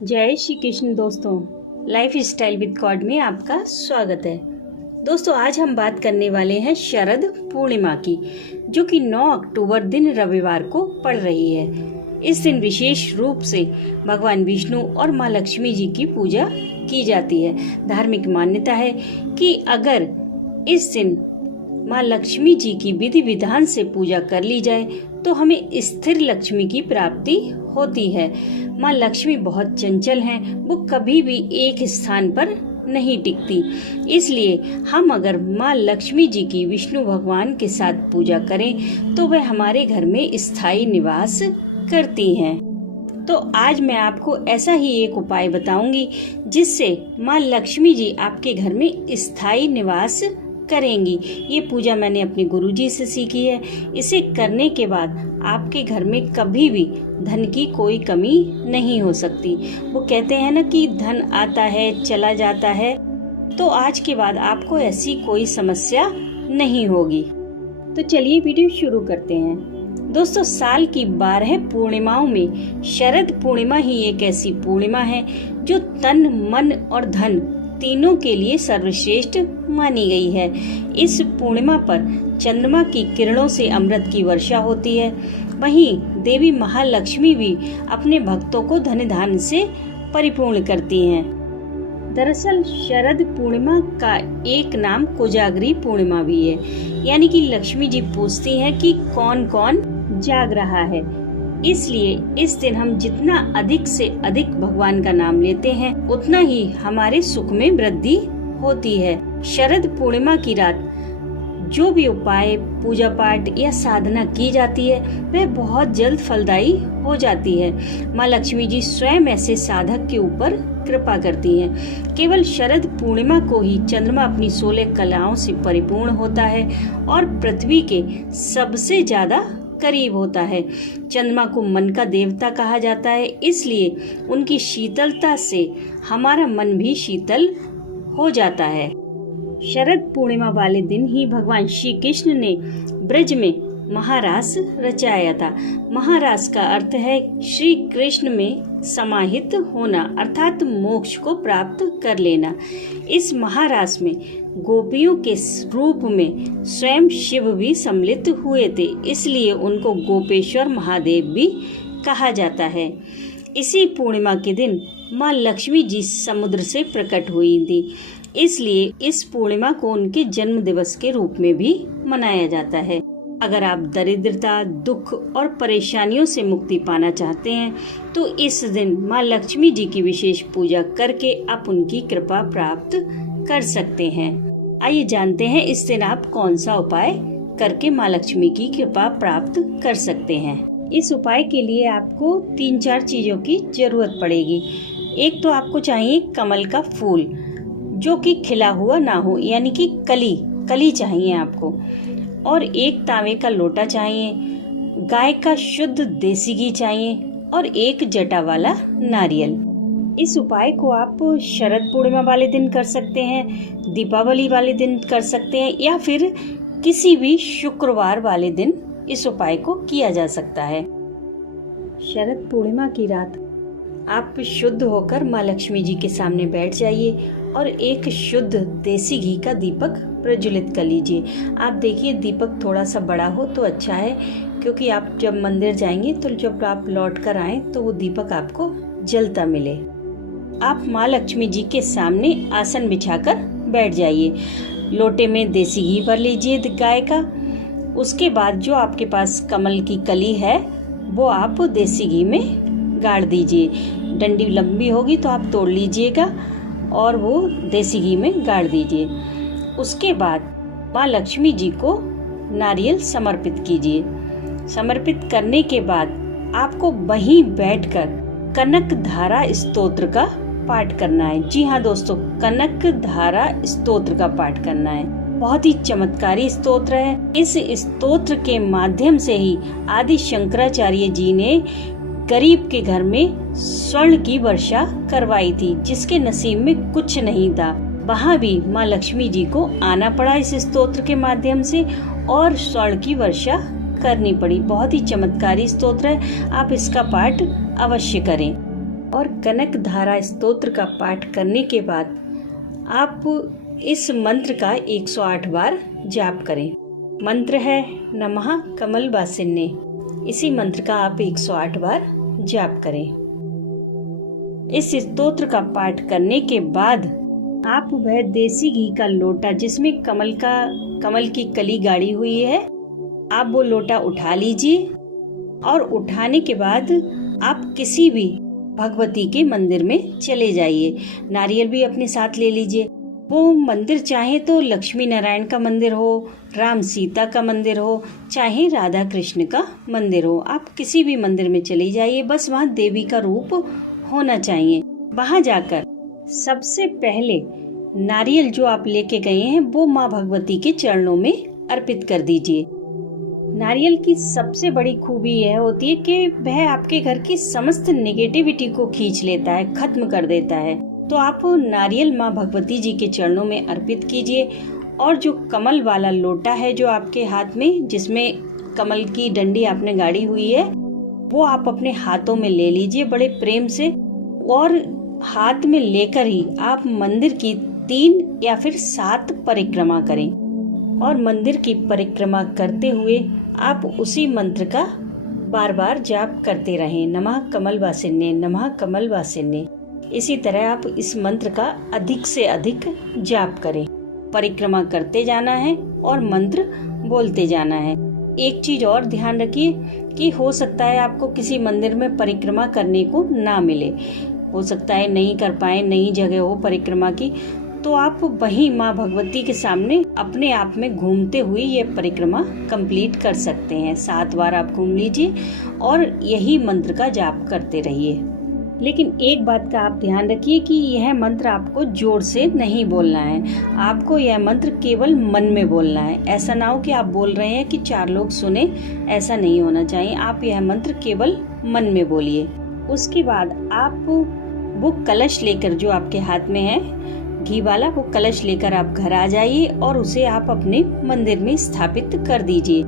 जय श्री कृष्ण दोस्तों, life style with God में आपका स्वागत है। दोस्तों, आज हम बात करने वाले हैं शरद पूर्णिमा की, जो कि 9 अक्टूबर दिन रविवार को पड़ रही है। इस दिन विशेष रूप से भगवान विष्णु और माँ लक्ष्मी जी की पूजा की जाती है। धार्मिक मान्यता है कि अगर इस दिन माँ लक्ष्मी जी की विधि विधान से पूजा कर ली जाए तो हमें स्थिर लक्ष्मी की प्राप्ति होती है। माँ लक्ष्मी बहुत चंचल हैं, वो कभी भी एक स्थान पर नहीं टिकती। इसलिए हम अगर माँ लक्ष्मी जी की विष्णु भगवान के साथ पूजा करें तो वह हमारे घर में स्थायी निवास करती हैं। तो आज मैं आपको ऐसा ही एक उपाय बताऊंगी जिससे माँ लक्ष्मी जी आपके घर में स्थायी निवास करेंगी। ये पूजा मैंने अपने गुरुजी से सीखी है। इसे करने के बाद आपके घर में कभी भी धन की कोई कमी नहीं हो सकती। वो कहते हैं ना कि धन आता है चला जाता है, तो आज के बाद आपको ऐसी कोई समस्या नहीं होगी। तो चलिए वीडियो शुरू करते हैं। दोस्तों, साल की 12 पूर्णिमाओं में शरद पूर्णिमा ही एक ऐसी पूर्णिमा है जो तन, मन और धन तीनों के लिए सर्वश्रेष्ठ मानी गई है। इस पूर्णिमा पर चंद्रमा की किरणों से अमृत की वर्षा होती है। वहीं देवी महालक्ष्मी भी अपने भक्तों को धन धान्य से परिपूर्ण करती हैं। दरअसल शरद पूर्णिमा का एक नाम कोजागरी पूर्णिमा भी है, यानी कि लक्ष्मी जी पूछती हैं कि कौन कौन जाग रहा है। इसलिए इस दिन हम जितना अधिक से अधिक भगवान का नाम लेते हैं उतना ही हमारे सुख में वृद्धि होती है। शरद पूर्णिमा की रात जो भी उपाय, पूजा पाठ या साधना की जाती है वह बहुत जल्द फलदायी हो जाती है। माँ लक्ष्मी जी स्वयं ऐसे साधक के ऊपर कृपा करती हैं। केवल शरद पूर्णिमा को ही चंद्रमा अपनी 16 कलाओं से परिपूर्ण होता है और पृथ्वी के सबसे ज्यादा करीब होता है। चंद्रमा को मन का देवता कहा जाता है, इसलिए उनकी शीतलता से हमारा मन भी शीतल हो जाता है। शरद पूर्णिमा वाले दिन ही भगवान श्री कृष्ण ने ब्रज में महारास रचाया था। महारास का अर्थ है श्री कृष्ण में समाहित होना, अर्थात मोक्ष को प्राप्त कर लेना। इस महारास में गोपियों के रूप में स्वयं शिव भी सम्मिलित हुए थे, इसलिए उनको गोपेश्वर महादेव भी कहा जाता है। इसी पूर्णिमा के दिन माँ लक्ष्मी जी समुद्र से प्रकट हुई थी, इसलिए इस पूर्णिमा को उनके जन्म दिवस के रूप में भी मनाया जाता है। अगर आप दरिद्रता, दुख और परेशानियों से मुक्ति पाना चाहते हैं तो इस दिन माँ लक्ष्मी जी की विशेष पूजा करके आप उनकी कृपा प्राप्त कर सकते हैं। आइए जानते हैं इस दिन आप कौन सा उपाय करके माँ लक्ष्मी की कृपा प्राप्त कर सकते हैं। इस उपाय के लिए आपको 3-4 चीजों की जरूरत पड़ेगी। एक तो आपको चाहिए कमल का फूल जो कि खिला हुआ ना हो, यानी कि कली चाहिए आपको, और एक तांबे का लोटा चाहिए, गाय का शुद्ध देसी घी चाहिए और एक जटा वाला नारियल। इस उपाय को आप शरद पूर्णिमा वाले दिन कर सकते हैं, दीपावली वाले दिन कर सकते हैं, या फिर किसी भी शुक्रवार वाले दिन इस उपाय को किया जा सकता है। शरद पूर्णिमा की रात आप शुद्ध होकर माँ लक्ष्मी जी के सामने बैठ जाइए और एक शुद्ध देसी घी का दीपक प्रज्वलित कर लीजिए। आप देखिए दीपक थोड़ा सा बड़ा हो तो अच्छा है, क्योंकि आप जब मंदिर जाएंगे तो जब आप लौट कर आए तो वो दीपक आपको जलता मिले। आप माँ लक्ष्मी जी के सामने आसन बिछाकर बैठ जाइए। लोटे में देसी घी भर लीजिए गाय का। उसके बाद जो आपके पास कमल की कली है वो आप देसी घी में गाड़ दीजिए। डंडी लंबी होगी तो आप तोड़ लीजिएगा और वो देसी घी में गाड़ दीजिए। उसके बाद माँ लक्ष्मी जी को नारियल समर्पित कीजिए। समर्पित करने के बाद आपको वहीं बैठकर कनक धारा स्तोत्र का पाठ करना है। जी हाँ दोस्तों, कनक धारा स्तोत्र का पाठ करना है। बहुत ही चमत्कारी स्तोत्र है। इस स्तोत्र के माध्यम से ही आदि शंकराचार्य जी ने गरीब के घर में स्वर्ण की वर्षा करवाई थी, जिसके नसीब में कुछ नहीं था। वहाँ भी माँ लक्ष्मी जी को आना पड़ा इस स्तोत्र के माध्यम से और स्वर्ण की वर्षा करनी पड़ी। बहुत ही चमत्कारी स्तोत्र है, आप इसका पाठ अवश्य करें। और कनक धारा स्तोत्र का पाठ करने के बाद आप इस मंत्र का 108 बार जाप करें। मंत्र है नमः कमल वासिन्ने। इसी मंत्र का आप 108 बार जाप करें। इस स्तोत्र का पाठ करने के बाद आप वह देसी घी का लोटा जिसमें कमल की कली गाड़ी हुई है, आप वो लोटा उठा लीजिए और उठाने के बाद आप किसी भी भगवती के मंदिर में चले जाइए। नारियल भी अपने साथ ले लीजिए। वो मंदिर चाहे तो लक्ष्मी नारायण का मंदिर हो, राम सीता का मंदिर हो, चाहे राधा कृष्ण का मंदिर हो, आप किसी भी मंदिर में चले जाइए। बस वहाँ देवी का रूप होना चाहिए। वहाँ जाकर सबसे पहले नारियल जो आप लेके गए हैं वो माँ भगवती के चरणों में अर्पित कर दीजिए। नारियल की सबसे बड़ी खूबी यह होती है कि वह आपके घर की समस्त नेगेटिविटी को खींच लेता है, खत्म कर देता है। तो आप नारियल माँ भगवती जी के चरणों में अर्पित कीजिए और जो कमल वाला लोटा है जो आपके हाथ में, जिसमें कमल की डंडी आपने गाड़ी हुई है, वो आप अपने हाथों में ले लीजिए बड़े प्रेम से और हाथ में लेकर ही आप मंदिर की 3 या फिर 7 परिक्रमा करें और मंदिर की परिक्रमा करते हुए आप उसी मंत्र का बार बार जाप करते रहें, नमः कमल वासिन्ने, नमः कमल वासिन्ने। इसी तरह आप इस मंत्र का अधिक से अधिक जाप करें। परिक्रमा करते जाना है और मंत्र बोलते जाना है। एक चीज और ध्यान रखिए कि हो सकता है आपको किसी मंदिर में परिक्रमा करने को ना मिले, हो सकता है नहीं कर पाए, नई जगह हो परिक्रमा की, तो आप वहीं माँ भगवती के सामने अपने आप में घूमते हुए ये परिक्रमा कंप्लीट कर सकते हैं। 7 बार आप घूम लीजिए और यही मंत्र का जाप करते रहिए। लेकिन एक बात का आप ध्यान रखिए कि यह मंत्र आपको जोर से नहीं बोलना है। आपको यह मंत्र केवल मन में बोलना है। ऐसा ना हो कि आप बोल रहे हैं कि 4 लोग सुने, ऐसा नहीं होना चाहिए। आप यह मंत्र केवल मन में बोलिए। उसके बाद आप वो कलश लेकर, जो आपके हाथ में है घी वाला, वो कलश लेकर आप घर आ जाइए और उसे आप अपने मंदिर में स्थापित कर दीजिए।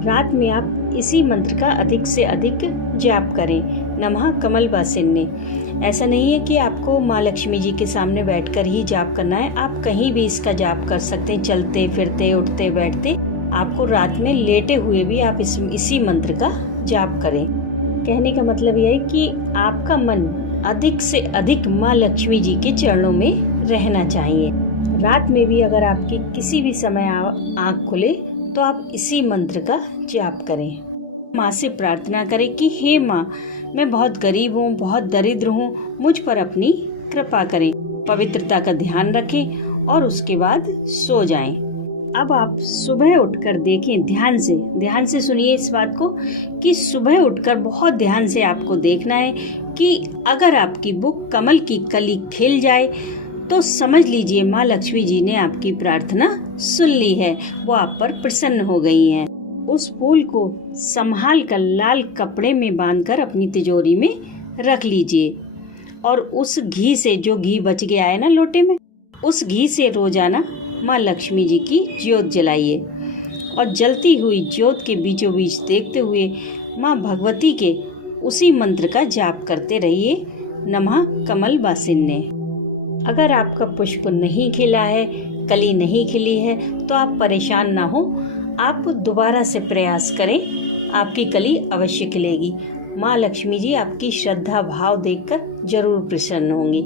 रात में आप इसी मंत्र का अधिक से अधिक जाप करें, नमः कमल वासिन्ने। ऐसा नहीं है कि आपको माँ लक्ष्मी जी के सामने बैठकर ही जाप करना है, आप कहीं भी इसका जाप कर सकते हैं, चलते फिरते, उठते बैठते। आपको रात में लेटे हुए भी आप इसी मंत्र का जाप करें। कहने का मतलब यह है कि आपका मन अधिक से अधिक माँ लक्ष्मी जी के चरणों में रहना चाहिए। रात में भी अगर आपकी किसी भी समय आँख खुले तो आप इसी मंत्र का जाप करें। माँ से प्रार्थना करें कि हे माँ, मैं बहुत गरीब हूँ, बहुत दरिद्र हूँ, मुझ पर अपनी कृपा करें। पवित्रता का ध्यान रखें और उसके बाद सो जाएं। अब आप सुबह उठकर देखें, ध्यान से सुनिए इस बात को कि सुबह उठकर बहुत ध्यान से आपको देखना है कि अगर आपकी वो कमल की कली खिल जाए तो समझ लीजिए माँ लक्ष्मी जी ने आपकी प्रार्थना सुन ली है, वो आप पर प्रसन्न हो गई हैं। उस फूल को संभाल कर लाल कपड़े में बांधकर अपनी तिजोरी में रख लीजिए और उस घी से, जो घी बच गया है ना लोटे में, उस घी से रोजाना माँ लक्ष्मी जी की ज्योत जलाइए और जलती हुई ज्योत के बीचों बीच देखते हुए माँ भगवती के उसी मंत्र का जाप करते रहिए, नमः कमल वासिन्ने। अगर आपका पुष्प नहीं खिला है, कली नहीं खिली है, तो आप परेशान ना हो, आप दोबारा से प्रयास करें, आपकी कली अवश्य खिलेगी। माँ लक्ष्मी जी आपकी श्रद्धा भाव देखकर जरूर प्रसन्न होंगी।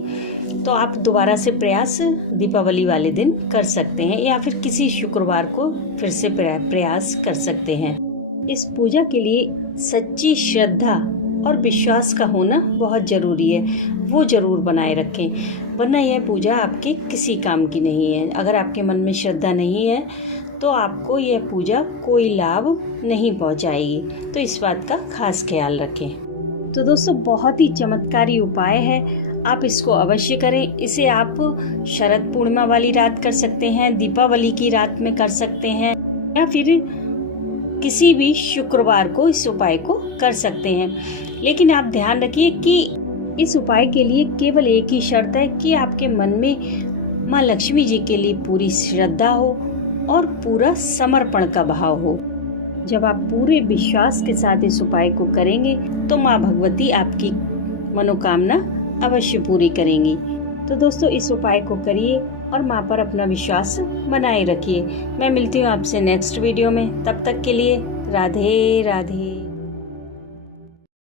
तो आप दोबारा से प्रयास दीपावली वाले दिन कर सकते हैं या फिर किसी शुक्रवार को फिर से प्रयास कर सकते हैं। इस पूजा के लिए सच्ची श्रद्धा और विश्वास का होना बहुत जरूरी है, वो जरूर बनाए रखें, वरना यह पूजा आपके किसी काम की नहीं है। अगर आपके मन में श्रद्धा नहीं है तो आपको यह पूजा कोई लाभ नहीं पहुंचाएगी। तो इस बात का खास ख्याल रखें। तो दोस्तों, बहुत ही चमत्कारी उपाय है, आप इसको अवश्य करें। इसे आप शरद पूर्णिमा वाली रात कर सकते हैं, दीपावली की रात में कर सकते हैं या फिर किसी भी शुक्रवार को इस उपाय को कर सकते हैं। लेकिन आप ध्यान रखिए कि इस उपाय के लिए केवल एक ही शर्त है कि आपके मन में माँ लक्ष्मी जी के लिए पूरी श्रद्धा हो और पूरा समर्पण का भाव हो। जब आप पूरे विश्वास के साथ इस उपाय को करेंगे तो माँ भगवती आपकी मनोकामना अवश्य पूरी करेंगी। तो दोस्तों इस उपाय को करिए और माँ पर अपना विश्वास बनाए रखिए। मैं मिलती हूँ आपसे नेक्स्ट वीडियो में, तब तक के लिए राधे राधे।